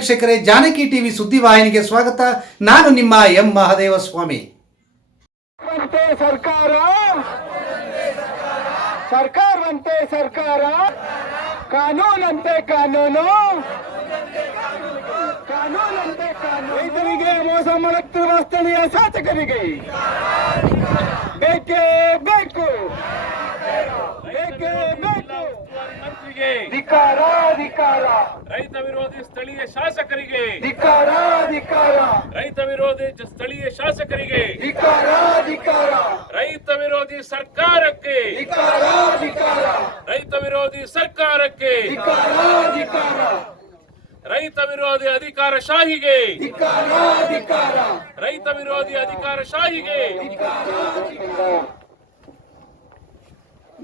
ವೀಕ್ಷಕರೇ, ಜಾನಕಿ ಟಿವಿ ಸುದ್ದಿವಾಹಿನಿಗೆ ಸ್ವಾಗತ. ನಾನು ನಿಮ್ಮ ಎಂ ಮಹದೇವ ಸ್ವಾಮಿ. ಸರ್ಕಾರ. ಸರ್ಕಾರವಂತೆ ಸರ್ಕಾರ. ಕಾನೂನಂತೆ ಕಾನೂನು. ಕಾನೂನಂತೆ ಕಾನೂನು. ರೈತರಿಗೆ ಮೋಸ ಮಾಡುತ್ತಿರುವ ಸ್ಥಳೀಯ ಶಾಸಕರಿಗೆ. ಬೇಕೇ. ಬೇಕು ಬೇಕೇ. ಮಂತ್ರಿಗೆ ಧಿಕಾರ ಧಿಕಾರ. ರೈತ ವಿರೋಧಿ ಸ್ಥಳೀಯ ಶಾಸಕರಿಗೆ. ಧಿಕಾರ ಧಿಕಾರ. ರೈತ ವಿರೋಧಿ ಸ್ಥಳೀಯ ಶಾಸಕರಿಗೆ. ಧಿಕಾರ ಧಿಕಾರ. ರೈತ ವಿರೋಧಿ ಸರ್ಕಾರಕ್ಕೆ. ಧಿಕಾರ ಧಿಕಾರ. ರೈತ ವಿರೋಧಿ ಸರ್ಕಾರಕ್ಕೆ. ಧಿಕಾರ ಧಿಕಾರ. ರೈತ ವಿರೋಧಿ ಅಧಿಕಾರ ಶಾಹಿಗೆ. ಧಿಕಾರ ಧಿಕಾರ. ರೈತ ವಿರೋಧಿ ಅಧಿಕಾರ ಶಾಹಿಗೆ.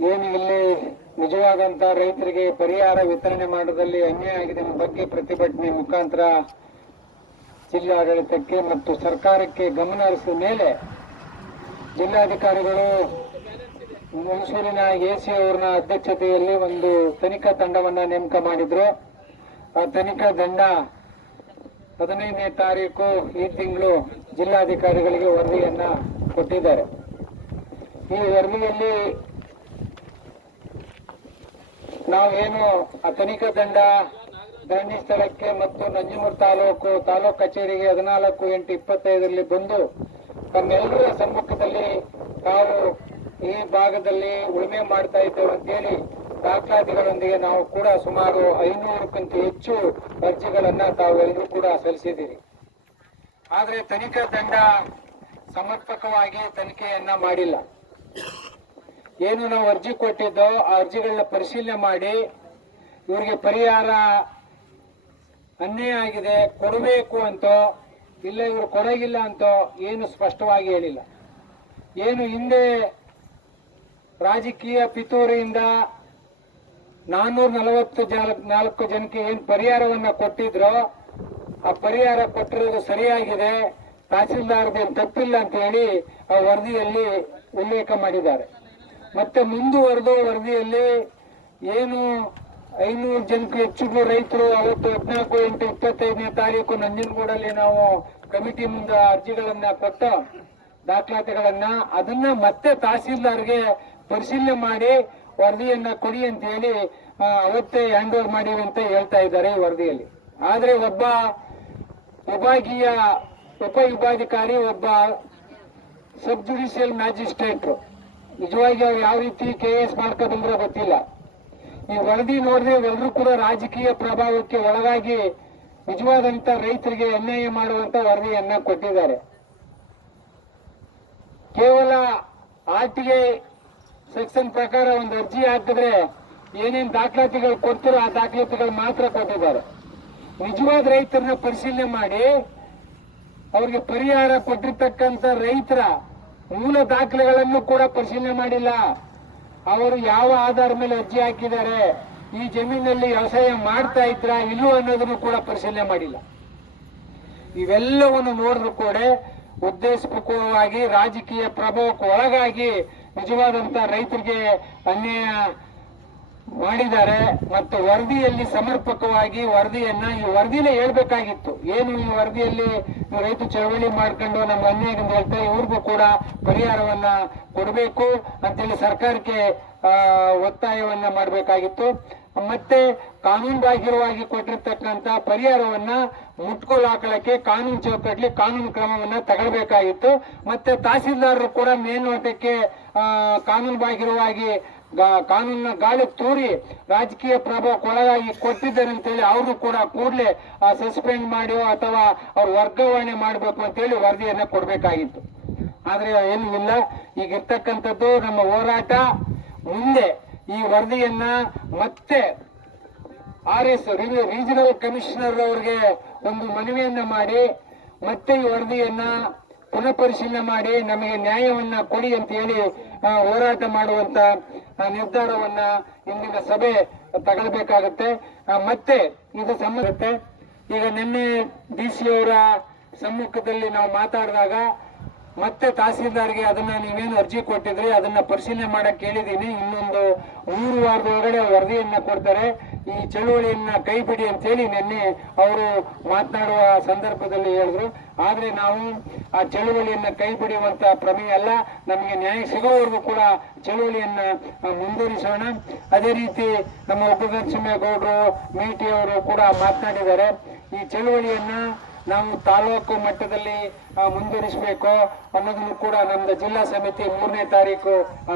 ಏನು ಇಲ್ಲಿ ನಿಜವಾದಂತ ರೈತರಿಗೆ ಪರಿಹಾರ ವಿತರಣೆ ಮಾಡುವುದಲ್ಲಿ ಅನ್ಯಾಯ ಆಗಿದೆ ಎಂಬ ಬಗ್ಗೆ ಪ್ರತಿಭಟನೆ ಮುಖಾಂತರ ಜಿಲ್ಲಾಡಳಿತಕ್ಕೆ ಮತ್ತು ಸರ್ಕಾರಕ್ಕೆ ಗಮನ ಹರಿಸಿದ ಮೇಲೆ ಜಿಲ್ಲಾಧಿಕಾರಿಗಳು ಮೈಸೂರಿನ ಎಸಿ ಅವರ ಅಧ್ಯಕ್ಷತೆಯಲ್ಲಿ ಒಂದು ತನಿಖಾ ತಂಡವನ್ನು ನೇಮಕ ಮಾಡಿದ್ರು. ಆ ತನಿಖಾ ತಂಡ ಹದಿನೈದನೇ ತಾರೀಕು ಈ ತಿಂಗಳು ಜಿಲ್ಲಾಧಿಕಾರಿಗಳಿಗೆ ವರದಿಯನ್ನ ಕೊಟ್ಟಿದ್ದಾರೆ. ಈ ವರದಿಯಲ್ಲಿ ನಾವೇನು ತನಿಖಾ ತಂಡ ಧರಣಿ ಸ್ಥಳಕ್ಕೆ ಮತ್ತು ನಂಜನಗೂಡು ತಾಲೂಕು ತಾಲೂಕು ಕಚೇರಿಗೆ ಹದಿನಾಲ್ಕು ಎಂಟು ಇಪ್ಪತ್ತೈದರಲ್ಲಿ ಬಂದು ತಮ್ಮೆಲ್ಲರ ಸಮ್ಮುಖದಲ್ಲಿ ತಾವು ಈ ಭಾಗದಲ್ಲಿ ಉಳುಮೆ ಮಾಡ್ತಾ ಇದ್ದೇವೆ ಅಂತೇಳಿ ದಾಖಲಾತಿಗಳೊಂದಿಗೆ ನಾವು ಕೂಡ ಸುಮಾರು ಐನೂರಕ್ಕಿಂತ ಹೆಚ್ಚು ಅರ್ಜಿಗಳನ್ನ ತಾವೆಲ್ಲರೂ ಕೂಡ ಸಲ್ಲಿಸಿದ್ದೀರಿ. ಆದರೆ ತನಿಖಾ ತಂಡ ಸಮರ್ಪಕವಾಗಿ ತನಿಖೆಯನ್ನ ಮಾಡಿಲ್ಲ. ಏನು ನಾವು ಅರ್ಜಿ ಕೊಟ್ಟಿದ್ದೋ ಆ ಅರ್ಜಿಗಳನ್ನ ಪರಿಶೀಲನೆ ಮಾಡಿ ಇವರಿಗೆ ಪರಿಹಾರ ಅನ್ಯಾಯ ಆಗಿದೆ, ಕೊಡಬೇಕು ಅಂತೋ, ಇಲ್ಲ ಇವರು ಕೊಡಗಿಲ್ಲ ಅಂತೋ ಏನು ಸ್ಪಷ್ಟವಾಗಿ ಹೇಳಿಲ್ಲ. ಏನು ಹಿಂದೆ ರಾಜಕೀಯ ಪಿತೂರಿಯಿಂದ ನಾನ್ನೂರ ನಲವತ್ತು ಜನ ನಾಲ್ಕು ಜನಕ್ಕೆ ಏನು ಪರಿಹಾರವನ್ನ ಕೊಟ್ಟಿದ್ರೋ, ಆ ಪರಿಹಾರ ಕೊಟ್ಟಿರೋದು ಸರಿಯಾಗಿದೆ ತಹಸೀಲ್ದಾರ್ದೇನು ತಪ್ಪಿಲ್ಲ ಅಂತ ಹೇಳಿ ಆ ವರದಿಯಲ್ಲಿ ಉಲ್ಲೇಖ ಮಾಡಿದ್ದಾರೆ. ಮತ್ತೆ ಮುಂದುವರೆದು ವರದಿಯಲ್ಲಿ ಏನು ಐನೂರು ಜನಕ್ಕೆ ಹೆಚ್ಚು ರೈತರು ಅವತ್ತು ಹದಿನಾಲ್ಕು ಎಂಟು ಇಪ್ಪತ್ತೈದನೇ ತಾರೀಕು ನಂಜನಗೂಡಲ್ಲಿ ನಾವು ಕಮಿಟಿ ಮುಂದೆ ಅರ್ಜಿಗಳನ್ನ ಕೊಟ್ಟ ದಾಖಲಾತಿಗಳನ್ನ ಅದನ್ನ ಮತ್ತೆ ತಹಸೀಲ್ದಾರ್ಗೆ ಪರಿಶೀಲನೆ ಮಾಡಿ ವರದಿಯನ್ನ ಕೊಡಿ ಅಂತ ಹೇಳಿ ಅವತ್ತೇ ಹ್ಯಾಂಡ್ ಓವರ್ ಮಾಡಿವಿ ಅಂತ ಹೇಳ್ತಾ ಇದ್ದಾರೆ ಈ ವರದಿಯಲ್ಲಿ. ಆದ್ರೆ ಒಬ್ಬ ವಿಭಾಗೀಯ, ಉಪ ವಿಭಾಧಿಕಾರಿ, ಒಬ್ಬ ಸಬ್ ಜುಡಿಷಿಯಲ್ ಮ್ಯಾಜಿಸ್ಟ್ರೇಟ್ ನಿಜವಾಗಿ ಅವ್ರು ಯಾವ ರೀತಿ ಕೆ ಎಸ್ ಮಾಡ್ಕೊಂಡ್ರೆ ಗೊತ್ತಿಲ್ಲ. ಈ ವರದಿ ನೋಡಿದ್ರೆ ಎಲ್ಲರೂ ಕೂಡ ರಾಜಕೀಯ ಪ್ರಭಾವಕ್ಕೆ ಒಳಗಾಗಿ ನಿಜವಾದಂತ ರೈತರಿಗೆ ಅನ್ಯಾಯ ಮಾಡುವಂತ ವರದಿಯನ್ನ ಕೊಟ್ಟಿದ್ದಾರೆ. ಕೇವಲ ಆರ್ ಟಿ ಐ ಸೆಕ್ಷನ್ ಪ್ರಕಾರ ಒಂದು ಅರ್ಜಿ ಹಾಕಿದ್ರೆ ಏನೇನು ದಾಖಲಾತಿಗಳು ಕೊಡ್ತಾರೋ ಆ ದಾಖಲಾತಿಗಳು ಮಾತ್ರ ಕೊಟ್ಟಿದ್ದಾರೆ. ನಿಜವಾದ ರೈತರನ್ನ ಪರಿಶೀಲನೆ ಮಾಡಿ ಅವ್ರಿಗೆ ಪರಿಹಾರ ಕೊಟ್ಟಿರ್ತಕ್ಕಂಥ ರೈತರ ಮೂಲ ದಾಖಲೆಗಳನ್ನು ಕೂಡ ಪರಿಶೀಲನೆ ಮಾಡಿಲ್ಲ. ಅವರು ಯಾವ ಆಧಾರ ಮೇಲೆ ಅರ್ಜಿ ಹಾಕಿದ್ದಾರೆ, ಈ ಜಮೀನಲ್ಲಿ ವ್ಯವಸಾಯ ಮಾಡ್ತಾ ಇದ್ರ ಇಲ್ಲೂ ಅನ್ನೋದನ್ನು ಕೂಡ ಪರಿಶೀಲನೆ ಮಾಡಿಲ್ಲ. ಇವೆಲ್ಲವನ್ನು ನೋಡಿದ್ರು ಕೂಡ ಉದ್ದೇಶಪೂರ್ವಕವಾಗಿ ರಾಜಕೀಯ ಪ್ರಭಾವಕ್ಕೆ ಒಳಗಾಗಿ ನಿಜವಾದಂತ ರೈತರಿಗೆ ಅನ್ಯಾಯ ಮಾಡಿದ್ದಾರೆ ಮತ್ತು ವರದಿಯಲ್ಲಿ ಸಮರ್ಪಕವಾಗಿ ವರದಿಯನ್ನ ಈ ವರದಿನೇ ಹೇಳ್ಬೇಕಾಗಿತ್ತು. ಏನು ಈ ವರದಿಯಲ್ಲಿ ರೈತ ಚಳವಳಿ ಮಾಡ್ಕೊಂಡು ನಮ್ಮ ಅನ್ಯಾಯ ಅಂತ ಹೇಳ್ತಾರೆ ಇವ್ರಿಗೂ ಕೂಡ ಪರಿಹಾರವನ್ನ ಕೊಡಬೇಕು ಅಂತೇಳಿ ಸರ್ಕಾರಕ್ಕೆ ಒತ್ತಾಯವನ್ನ ಮಾಡಬೇಕಾಗಿತ್ತು. ಮತ್ತೆ ಕಾನೂನು ಬಾಹಿರವಾಗಿ ಕೊಟ್ಟಿರ್ತಕ್ಕಂತ ಪರಿಹಾರವನ್ನ ಮುಟ್ಕೋಲ್ ಹಾಕಲಕ್ಕೆ ಕಾನೂನು ಚೌಕಟ್ಲಿ ಕಾನೂನು ಕ್ರಮವನ್ನ ತಗೊಳ್ಬೇಕಾಗಿತ್ತು. ಮತ್ತೆ ತಹಸೀಲ್ದಾರರು ಕೂಡ ಮೇಲ್ನೋಟಕ್ಕೆ ಕಾನೂನು ಬಾಹಿರವಾಗಿ ಕಾನೂನಿನ ಗಾಳಿ ತೂರಿ ರಾಜಕೀಯ ಪ್ರಭಾವಕ್ಕೆ ಒಳಗಾಗಿ ಕೊಟ್ಟಿದ್ದಾರೆ ಅಂತೇಳಿ ಅವರು ಕೂಡ ಕೂಡಲೇ ಸಸ್ಪೆಂಡ್ ಮಾಡಿ ಅಥವಾ ಅವ್ರು ವರ್ಗಾವಣೆ ಮಾಡಬೇಕು ಅಂತೇಳಿ ವರದಿಯನ್ನ ಕೊಡಬೇಕಾಗಿತ್ತು. ಆದ್ರೆ ಏನೂ ಇಲ್ಲ ಈಗ ಇರ್ತಕ್ಕಂಥದ್ದು ನಮ್ಮ ಹೋರಾಟ. ಮುಂದೆ ಈ ವರದಿಯನ್ನ ಮತ್ತೆ ಆರ್ ಎಸ್ ರೀಜನಲ್ ಕಮಿಷನರ್ ಅವರಿಗೆ ಒಂದು ಮನವಿಯನ್ನ ಮಾಡಿ, ಮತ್ತೆ ಈ ವರದಿಯನ್ನ ಪುನಃ ಪರಿಶೀಲನೆ ಮಾಡಿ ನಮಗೆ ನ್ಯಾಯವನ್ನ ಕೊಡಿ ಅಂತ ಹೇಳಿ ಹೋರಾಟ ಮಾಡುವಂತ ನಿರ್ಧಾರವನ್ನ ಇಂದಿನ ಸಭೆ ತಗೊಳ್ಬೇಕಾಗತ್ತೆ. ಮತ್ತೆ ಇದು ಸಂಬಂಧತ್ತೆ ಈಗ ನಿನ್ನೆ ಡಿ ಸಿ ಅವರ ಸಮ್ಮುಖದಲ್ಲಿ ನಾವು ಮಾತಾಡಿದಾಗ ಮತ್ತೆ ತಹಸೀಲ್ದಾರ್ಗೆ ಅದನ್ನ ನೀವೇನು ಅರ್ಜಿ ಕೊಟ್ಟಿದ್ರಿ, ಅದನ್ನ ಪರಿಶೀಲನೆ ಮಾಡಕ್ ಕೇಳಿದೀನಿ ಇನ್ನೊಂದು ಮೂರು ವಾರದ ಒಳಗಡೆ ವರದಿಯನ್ನ ಕೊಡ್ತಾರೆ. ಈ ಚಳುವಳಿಯನ್ನ ಕೈ ಅಂತ ಹೇಳಿ ನಿನ್ನೆ ಅವರು ಮಾತನಾಡುವ ಸಂದರ್ಭದಲ್ಲಿ ಹೇಳಿದ್ರು. ಆದ್ರೆ ನಾವು ಆ ಚಳುವಳಿಯನ್ನ ಕೈ ಪ್ರಮೇಯ ಅಲ್ಲ, ನಮಗೆ ನ್ಯಾಯ ಸಿಗೋವರೆಗೂ ಕೂಡ ಚಳುವಳಿಯನ್ನ ಮುಂದುವರಿಸೋಣ. ಅದೇ ರೀತಿ ನಮ್ಮ ಉಪಗಂಸಿಮೇಗೌಡರು ಮೇಟಿ ಅವರು ಕೂಡ ಮಾತನಾಡಿದ್ದಾರೆ. ಈ ಚಳುವಳಿಯನ್ನ ನಾವು ತಾಲೂಕು ಮಟ್ಟದಲ್ಲಿ ಮುಂದುವರಿಸಬೇಕು ಅನ್ನೋದನ್ನು ಕೂಡ ನಮ್ದು ಜಿಲ್ಲಾ ಸಮಿತಿ ಮೂರನೇ ತಾರೀಕು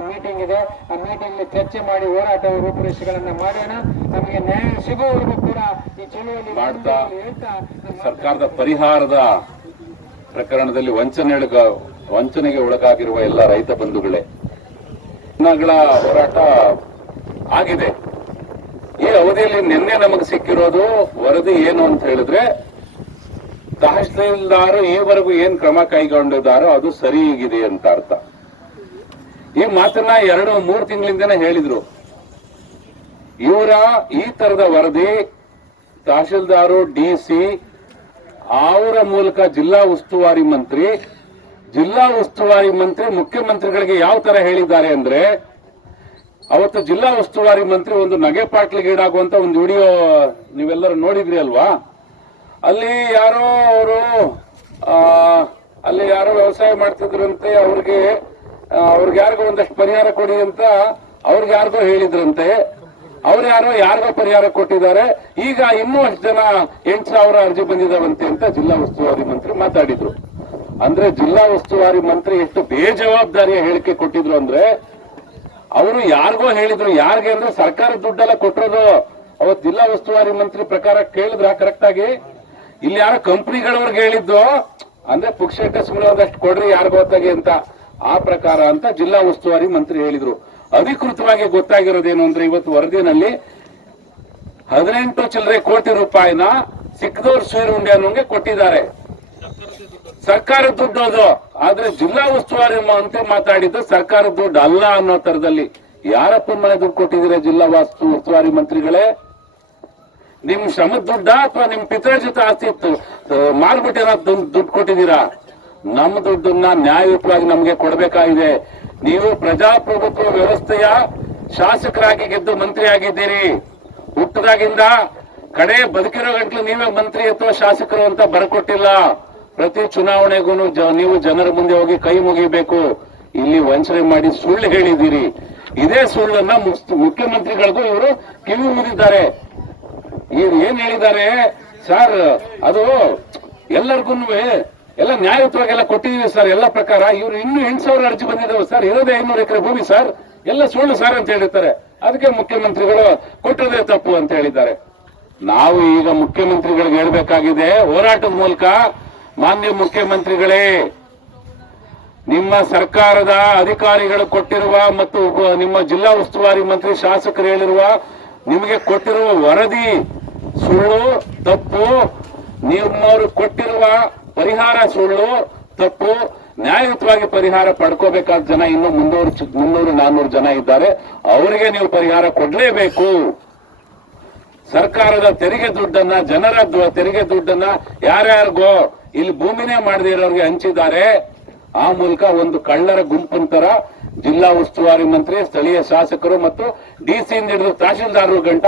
ಮೀಟಿಂಗ್ ಇದೆ. ಆ ಮೀಟಿಂಗ್ ಚರ್ಚೆ ಮಾಡಿ ಹೋರಾಟ ರೂಪುರೇಷೆಗಳನ್ನ ಮಾಡೋಣ. ನಮಗೆ ನ್ಯಾಯ ಸಿಗುವವರೆಗೂ ಕೂಡ ಈ ಚಳುವಳಿ ಮಾಡ್ತಾ ಹೇಳ್ತಾ ಸರ್ಕಾರದ ಪರಿಹಾರದ ಪ್ರಕರಣದಲ್ಲಿ ವಂಚನೆ ವಂಚನೆಗೆ ಒಳಗಾಗಿರುವ ಎಲ್ಲ ರೈತ ಬಂಧುಗಳೇ ಹೋರಾಟ ಆಗಿದೆ. ಈ ಅವಧಿಯಲ್ಲಿ ನಿನ್ನೆ ನಮಗೆ ಸಿಕ್ಕಿರೋದು ವರದಿ ಏನು ಅಂತ ಹೇಳಿದ್ರೆ ತಹಶೀಲ್ದಾರ್ ಈವರೆಗೂ ಏನ್ ಕ್ರಮ ಕೈಗೊಂಡಿದ್ದಾರೋ ಅದು ಸರಿಯಾಗಿದೆ ಅಂತ ಅರ್ಥ. ಈ ಮಾತನ್ನ ಎರಡು ಮೂರು ತಿಂಗಳಿಂದನೇ ಹೇಳಿದ್ರು. ಇವರ ಈ ತರದ ವರದಿ ತಹಶೀಲ್ದಾರು, ಡಿ ಸಿ, ಅವರ ಮೂಲಕ ಜಿಲ್ಲಾ ಉಸ್ತುವಾರಿ ಮಂತ್ರಿ, ಜಿಲ್ಲಾ ಉಸ್ತುವಾರಿ ಮಂತ್ರಿ ಮುಖ್ಯಮಂತ್ರಿಗಳಿಗೆ ಯಾವ ತರ ಹೇಳಿದ್ದಾರೆ ಅಂದ್ರೆ, ಅವತ್ತು ಜಿಲ್ಲಾ ಉಸ್ತುವಾರಿ ಮಂತ್ರಿ ಒಂದು ನಗೆ ಪಾಟ್ಲಿಗೀಡಾಗುವಂತ ಒಂದು ವಿಡಿಯೋ ನೀವೆಲ್ಲರೂ ನೋಡಿದ್ರಿ ಅಲ್ವಾ? ಅಲ್ಲಿ ಯಾರೋ ಅವರು ಅಲ್ಲಿ ಯಾರೋ ವ್ಯವಸಾಯ ಮಾಡ್ತಿದ್ರಂತೆ, ಅವ್ರಿಗೆ ಅವ್ರಿಗೆ ಯಾರಿಗೋ ಒಂದಷ್ಟು ಪರಿಹಾರ ಕೊಡಿ ಅಂತ ಅವ್ರಿಗೆ ಯಾರಿಗೋ ಹೇಳಿದ್ರಂತೆ. ಅವ್ರು ಯಾರೋ ಯಾರಿಗೋ ಪರಿಹಾರ ಕೊಟ್ಟಿದ್ದಾರೆ. ಈಗ ಇನ್ನೂ ಅಷ್ಟು ಜನ ಎಂಟು ಸಾವಿರ ಅರ್ಜಿ ಬಂದಿದಾವಂತೆ ಅಂತ ಜಿಲ್ಲಾ ಉಸ್ತುವಾರಿ ಮಂತ್ರಿ ಮಾತಾಡಿದ್ರು. ಅಂದ್ರೆ ಜಿಲ್ಲಾ ಉಸ್ತುವಾರಿ ಮಂತ್ರಿ ಎಷ್ಟು ಬೇಜವಾಬ್ದಾರಿಯ ಹೇಳಿಕೆ ಕೊಟ್ಟಿದ್ರು ಅಂದ್ರೆ, ಅವರು ಯಾರಿಗೋ ಹೇಳಿದ್ರು. ಯಾರಿಗೆ ಅಂದ್ರೆ ಸರ್ಕಾರ ದುಡ್ಡೆಲ್ಲ ಕೊಟ್ಟರೋದು. ಅವತ್ತು ಜಿಲ್ಲಾ ಉಸ್ತುವಾರಿ ಮಂತ್ರಿ ಪ್ರಕಾರ ಕೇಳಿದ್ರ ಕರೆಕ್ಟ್ ಆಗಿ ಇಲ್ಲಿ ಯಾರೋ ಕಂಪ್ನಿಗಳವ್ರಿಗೆ ಹೇಳಿದ್ದು, ಅಂದ್ರೆ ಸುಮ್ಮನೆ ಒಂದಷ್ಟು ಕೊಡ್ರಿ, ಯಾರು ಗೊತ್ತಾಗಿ ಅಂತ. ಆ ಪ್ರಕಾರ ಅಂತ ಜಿಲ್ಲಾ ಉಸ್ತುವಾರಿ ಮಂತ್ರಿ ಹೇಳಿದ್ರು. ಅಧಿಕೃತವಾಗಿ ಗೊತ್ತಾಗಿರೋದೇನು ಅಂದ್ರೆ ಇವತ್ತು ವರದಿನಲ್ಲಿ ಹದಿನೆಂಟು ಚಿಲ್ಲರೆ ಕೋಟಿ ರೂಪಾಯಿನ ಸಿಕ್ಕದವ್ರು ಸೂರ್ಯ ಅನ್ನೋಂಗೆ ಕೊಟ್ಟಿದ್ದಾರೆ. ಸರ್ಕಾರ ದುಡ್ಡು ಅದು. ಆದ್ರೆ ಜಿಲ್ಲಾ ಉಸ್ತುವಾರಿ ಅಂತ ಮಾತಾಡಿದ್ದು ಸರ್ಕಾರದ ದುಡ್ಡು ಅಲ್ಲ ಅನ್ನೋ ತರದಲ್ಲಿ ಯಾರಪ್ಪ ಮನೆ ದುಡ್ಡು ಕೊಟ್ಟಿದ್ದೀರಾ ಜಿಲ್ಲಾ ವಾಸ್ತು ಉಸ್ತುವಾರಿ ಮಂತ್ರಿಗಳೇ? ನಿಮ್ ಶ್ರಮದ ದುಡ್ಡ ಅಥವಾ ನಿಮ್ ಪಿತ್ರಾರ್ಜಿತ ಆಸ್ತಿ ಇತ್ತು ಮಾರ್ಬಿಟ್ಟಿರೋ ದುಡ್ಡು ಕೊಟ್ಟಿದ್ದೀರಾ? ನಮ್ಮ ದುಡ್ಡನ್ನ ನ್ಯಾಯಯುತವಾಗಿ ನಮ್ಗೆ ಕೊಡಬೇಕಾಗಿದೆ. ನೀವು ಪ್ರಜಾಪ್ರಭುತ್ವ ವ್ಯವಸ್ಥೆಯ ಶಾಸಕರಾಗಿ ಗೆದ್ದು ಮಂತ್ರಿ ಆಗಿದ್ದೀರಿ ಹುಟ್ಟದಾಗಿಂದ ಕಡೆ ಬದುಕಿರೋ ಗಂಟ್ಲು ನೀವೇ ಮಂತ್ರಿ ಅಥವಾ ಶಾಸಕರು ಅಂತ ಬರಕೊಟ್ಟಿಲ್ಲ. ಪ್ರತಿ ಚುನಾವಣೆಗೂ ನೀವು ಜನರ ಮುಂದೆ ಹೋಗಿ ಕೈ ಮುಗಿಬೇಕು. ಇಲ್ಲಿ ವಂಚನೆ ಮಾಡಿ ಸುಳ್ಳು ಹೇಳಿದ್ದೀರಿ. ಇದೇ ಸುಳ್ಳನ್ನ ಮುಖ್ಯಮಂತ್ರಿಗಳಿಗೂ ಇವರು ಕಿವಿ ಊದಿದ್ದಾರೆ ಇವ್ರು ಏನ್ ಹೇಳಿದ್ದಾರೆ? ಸರ್, ಅದು ಎಲ್ಲರಿಗೂ ಎಲ್ಲ ನ್ಯಾಯಯುತವಾಗಿ ಎಲ್ಲ ಕೊಟ್ಟಿದೀವಿ ಸರ್, ಎಲ್ಲ ಪ್ರಕಾರ. ಇವ್ರು ಇನ್ನೂ ಎಂಟು ಸಾವಿರ ಅರ್ಜಿ ಬಂದಿದ್ದಾವೆ ಸರ್. ಇರೋದೇ ಐನೂರು ಎಕರೆ ಭೂಮಿ ಸರ್. ಎಲ್ಲ ಸುಳ್ಳು ಸರ್ ಅಂತ ಹೇಳಿರ್ತಾರೆ. ಅದಕ್ಕೆ ಮುಖ್ಯಮಂತ್ರಿಗಳು ಕೊಟ್ಟದೇ ತಪ್ಪು ಅಂತ ಹೇಳಿದ್ದಾರೆ. ನಾವು ಈಗ ಮುಖ್ಯಮಂತ್ರಿಗಳಿಗೆ ಹೇಳ್ಬೇಕಾಗಿದೆ, ಹೋರಾಟದ ಮೂಲಕ. ಮಾನ್ಯ ಮುಖ್ಯಮಂತ್ರಿಗಳೇ, ನಿಮ್ಮ ಸರ್ಕಾರದ ಅಧಿಕಾರಿಗಳು ಕೊಟ್ಟಿರುವ ಮತ್ತು ನಿಮ್ಮ ಜಿಲ್ಲಾ ಉಸ್ತುವಾರಿ ಮಂತ್ರಿ ಶಾಸಕರು ಹೇಳಿರುವ ನಿಮಗೆ ಕೊಟ್ಟಿರುವ ವರದಿ ಸುಳ್ಳು, ತಪ್ಪು, ನಿಮ್ಮವರು ಕೊಟ್ಟಿರುವ ಪರಿಹಾರ ಸುಳ್ಳು, ತಪ್ಪು, ನ್ಯಾಯಯುತವಾಗಿ ಪರಿಹಾರ ಪಡ್ಕೋಬೇಕಾದ ಜನ ಇನ್ನು ಮುನ್ನೂರು ಮುನ್ನೂರು ನಾನ್ನೂರು ಜನ ಇದ್ದಾರೆ. ಅವರಿಗೆ ನೀವು ಪರಿಹಾರ ಕೊಡಲೇಬೇಕು. ಸರ್ಕಾರದ ತೆರಿಗೆ ದುಡ್ಡನ್ನ, ಜನರ ತೆರಿಗೆ ದುಡ್ಡನ್ನ ಯಾರ್ಯಾರಿಗೋ ಇಲ್ಲಿ ಭೂಮಿನೇ ಮಾಡದೇ ಇರೋರಿಗೆ ಹಂಚಿದ್ದಾರೆ. ಆ ಮೂಲಕ ಒಂದು ಕಳ್ಳರ ಗುಂಪಿನ ತರ ಜಿಲ್ಲಾ ಉಸ್ತುವಾರಿ ಮಂತ್ರಿ, ಸ್ಥಳೀಯ ಶಾಸಕರು ಮತ್ತು ಡಿಸಿ ಹಿಡಿದು ತಹಶೀಲ್ದಾರರು ಗಂಟ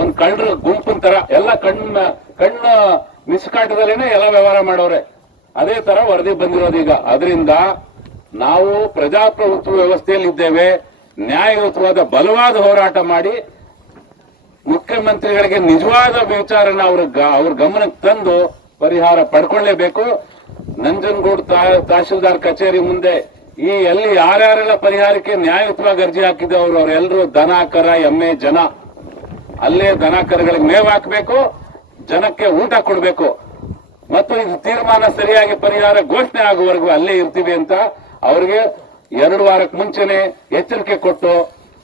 ಒಂದು ಕಳ್ಳರ ಗುಂಪಿನ ತರ, ಎಲ್ಲ ಕಣ್ಣ ಕಣ್ಣ ನಿಷ್ಕಾಟದಲ್ಲೇನೆ ಎಲ್ಲ ವ್ಯವಹಾರ ಮಾಡೋರೆ. ಅದೇ ತರ ವರದಿ ಬಂದಿರೋದು ಈಗ. ಅದರಿಂದ ನಾವು ಪ್ರಜಾಪ್ರಭುತ್ವ ವ್ಯವಸ್ಥೆಯಲ್ಲಿ ಇದ್ದೇವೆ ನ್ಯಾಯಯುತವಾದ, ಬಲವಾದ ಹೋರಾಟ ಮಾಡಿ, ಮುಖ್ಯಮಂತ್ರಿಗಳಿಗೆ ನಿಜವಾದ ವಿಚಾರನ ಅವ್ರ ಅವ್ರ ಗಮನಕ್ಕೆ ತಂದು ಪರಿಹಾರ ಪಡ್ಕೊಳ್ಳೇಬೇಕು. ನಂಜನಗೂಡು ತಹಶೀಲ್ದಾರ್ ಕಚೇರಿ ಮುಂದೆ ಈ ಎಲ್ಲಿ ಯಾರ್ಯಾರೆಲ್ಲ ಪರಿಹಾರಕ್ಕೆ ನ್ಯಾಯಯುತವಾಗಿ ಅರ್ಜಿ ಹಾಕಿದವರು ಅವರೆಲ್ಲರೂ ದನ, ಕರ, ಎಮ್ಮೆ, ಜನ ಅಲ್ಲೇ ದನ ಕರುಗಳಿಗೆ ಮೇವು ಹಾಕಬೇಕು, ಜನಕ್ಕೆ ಊಟ ಕೊಡಬೇಕು. ಮತ್ತು ಇದು ತೀರ್ಮಾನ ಸರಿಯಾಗಿ ಪರಿಹಾರ ಘೋಷಣೆ ಆಗುವವರೆಗೂ ಅಲ್ಲೇ ಇರ್ತೀವಿ ಅಂತ ಅವ್ರಿಗೆ ಎರಡು ವಾರಕ್ಕೆ ಮುಂಚೆನೆ ಎಚ್ಚರಿಕೆ ಕೊಟ್ಟು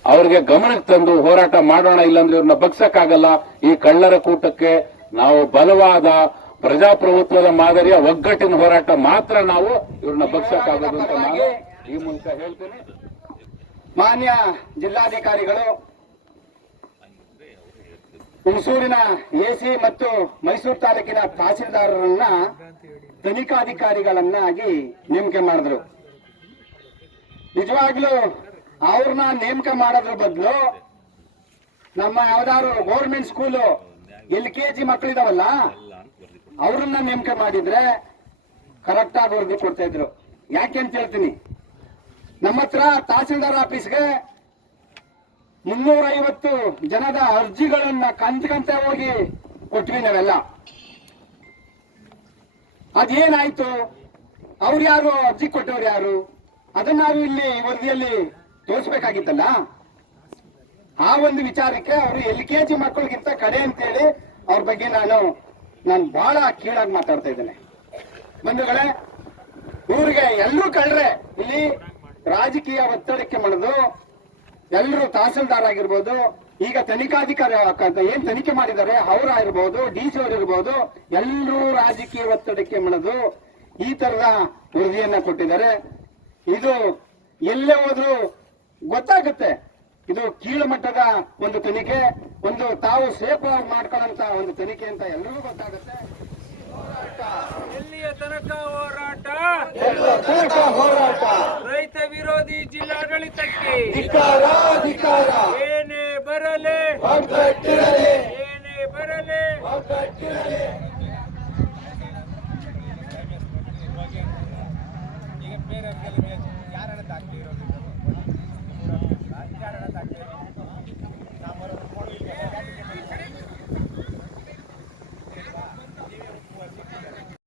ಅವ್ರಿಗೆ ಗಮನಕ್ಕೆ ತಂದು ಹೋರಾಟ ಮಾಡೋಣ ಇಲ್ಲಾಂದ್ರೆ ಇವ್ರನ್ನ ಬಗ್ಸಕ್ಕಾಗಲ್ಲ. ಈ ಕಳ್ಳರ ಕೂಟಕ್ಕೆ ನಾವು ಬಲವಾದ ಪ್ರಜಾಪ್ರಭುತ್ವದ ಮಾದರಿಯ ಒಗ್ಗಟ್ಟಿನ ಹೋರಾಟ ಮಾತ್ರ ನಾವು ಇವ್ರನ್ನ ಬಗ್ಸಕ್ಕಾಗೋದು ಅಂತ ನಾನು ಈ ಮೂಲಕ ಹೇಳ್ತೇನೆ. ಮಾನ್ಯ ಜಿಲ್ಲಾಧಿಕಾರಿಗಳು ಹುಣಸೂರಿನ ಎಸಿ ಮತ್ತು ಮೈಸೂರು ತಾಲೂಕಿನ ತಹಸೀಲ್ದಾರರನ್ನ ತನಿಖಾಧಿಕಾರಿಗಳನ್ನಾಗಿ ನೇಮಕ ಮಾಡಿದ್ರು. ನಿಜವಾಗ್ಲೂ ಅವ್ರನ್ನ ನೇಮಕ ಮಾಡೋದ್ರ ಬದಲು ನಮ್ಮ ಯಾವ್ದಾದ್ರು government school L K G ಮಕ್ಕಳಿದಾವಲ್ಲ, ಅವ್ರನ್ನ ನೇಮಕ ಮಾಡಿದ್ರೆ ಕರೆಕ್ಟ್ ಆಗಿ ವರದಿ ಕೊಡ್ತಾ ಇದ್ರು. ಯಾಕೆ ಅಂತ ಹೇಳ್ತೀನಿ. ನಮ್ಮ ಹತ್ರ ತಹಸೀಲ್ದಾರ್ ಆಫೀಸ್ಗೆ ಮುನ್ನೂರ ಐವತ್ತು ಜನದ ಅರ್ಜಿಗಳನ್ನ ಕಂತ ಹೋಗಿ ಕೊಟ್ವಿ ನಾವೆಲ್ಲ. ಅದೇನಾಯ್ತು? ಅವ್ರು ಯಾರು? ಅರ್ಜಿ ಕೊಟ್ಟವ್ರು ಯಾರು? ಅದನ್ನ ನಾವು ಇಲ್ಲಿ ವರದಿಯಲ್ಲಿ ತೋರಿಸ್ಬೇಕಾಗಿತ್ತಲ್ಲ? ಆ ಒಂದು ವಿಚಾರಕ್ಕೆ ಅವರು ಎಲ್ ಕೆ ಜಿ ಮಕ್ಕಳಿಗಿಂತ ಕಡೆ ಅಂತೇಳಿ ಅವ್ರ ಬಗ್ಗೆ ನಾನು ನಾನು ಬಹಳ ಕೀಳಾಗಿ ಮಾತಾಡ್ತಾ ಇದ್ದೇನೆ. ಬಂಧುಗಳೇ, ಊರಿಗೆ ಎಲ್ಲರೂ ಕಳ್ರೆ, ಇಲ್ಲಿ ರಾಜಕೀಯ ಒತ್ತಡಕ್ಕೆ ಮಣಿದು ಎಲ್ಲರೂ ತಹಸೀಲ್ದಾರ್ ಆಗಿರ್ಬೋದು, ಈಗ ತನಿಖಾಧಿಕಾರಿ ಏನ್ ತನಿಖೆ ಮಾಡಿದ್ದಾರೆ ಅವರಾಗಿರ್ಬೋದು ಡಿ ಸಿ ಅವರಿರ್ಬೋದು ಎಲ್ಲರೂ ರಾಜಕೀಯ ಒತ್ತಡಕ್ಕೆ ಮಣಿದು ಈ ತರದ ವರದಿಯನ್ನ ಕೊಟ್ಟಿದ್ದಾರೆ. ಇದು ಎಲ್ಲೇ ಹೋದ್ರು ಗೊತ್ತಾಗುತ್ತೆ. ಇದು ಕೀಳುಮಟ್ಟದ ಒಂದು ತನಿಖೆ, ಒಂದು ತಾವು ಸೇಫ್ ಮಾಡ್ಕೊಳ್ಳೋಂತ ಒಂದು ತನಿಖೆ ಅಂತ ಎಲ್ಲರಿಗೂ ಗೊತ್ತಾಗುತ್ತೆ. ಎಲ್ಲಿಯ ತನಕ ಹೋರಾಟ? ತನಕ ಹೋರಾಟ? ರೈತ ವಿರೋಧಿ ಜಿಲ್ಲಾಡಳಿತಕ್ಕೆ. ಧಿಕ್ಕಾರ ಧಿಕ್ಕಾರ ಏನೇ ಬರಲೆ ಏನೇ ಬರಲೇ ಬರಲೆ